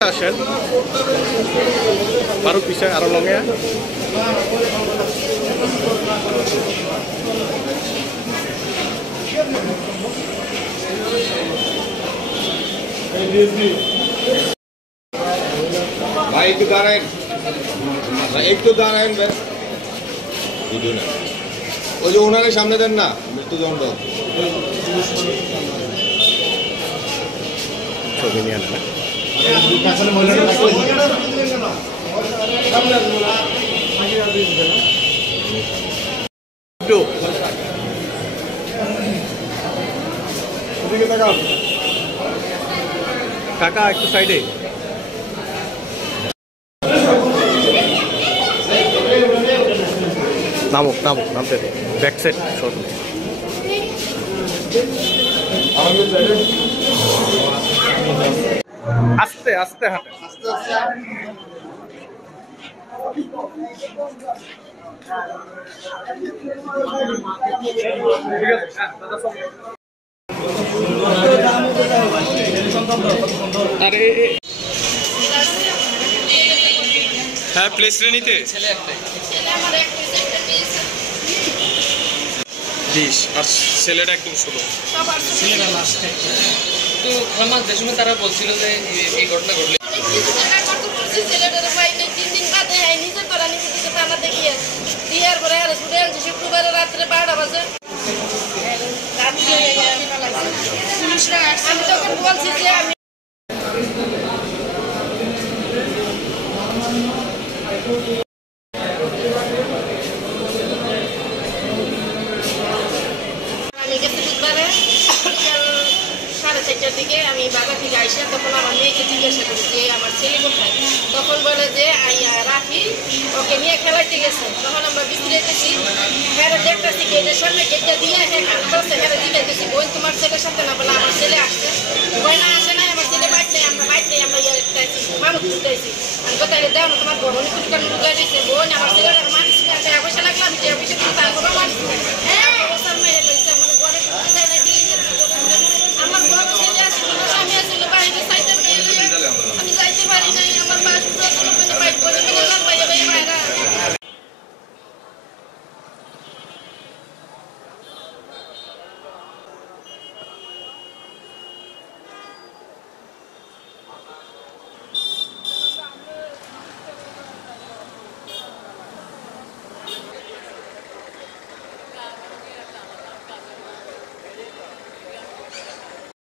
আসেন বারো পিছে আরো লঙে भाई एक तो दाঁড়ান ভাই ভিডিও না ওই যে ওনারে সামনে দেন না মৃত্যুদণ্ড ছবি নিয়ে না কাকা একটু সাইডে নামুক নামতে দে ব্যাক সাইড শট আস্তে আস্তে হাঁটে আরে হ্যাঁ প্লেস শ্রেণীতে ডিশ আর ছেলেটা একদম ছোট তো আমার দেশে তারা বলছিল যে এই ঘটনা ঘটলে শুক্রবারে রাত্রে 12টা বাজে আমি তখন বলছি যে আমি গেছি বুধবারে 4:30টার দিকে আমি বাজার থেকে আইসা তখন আমার মেয়েকে জিজ্ঞাসা করি যে আমার ছেলে কোথায় তখন বলে যে রাখি ওকে নিয়ে খেলাইতে গেছে তখন আমরা বিক্রিতেছি হ্যাঁ দেখতেছি গেটের সামনে গেটটা দিয়ে হ্যাঁ কাটতেছে হ্যাঁ জিজ্ঞাসা বোন তোমার ছেলের সাথে না বলে আমার ছেলে আসছে বই না আসে না আমার ছেলে বাইক নেই আমরা মানুষ উঠতেছি আমি কোথায় দেও না তোমার বড় অনেক টাকা লুকাই দিয়েছে বোন আমার ছেলেটা মানুষ পয়সা লাগলাম যে পয়সা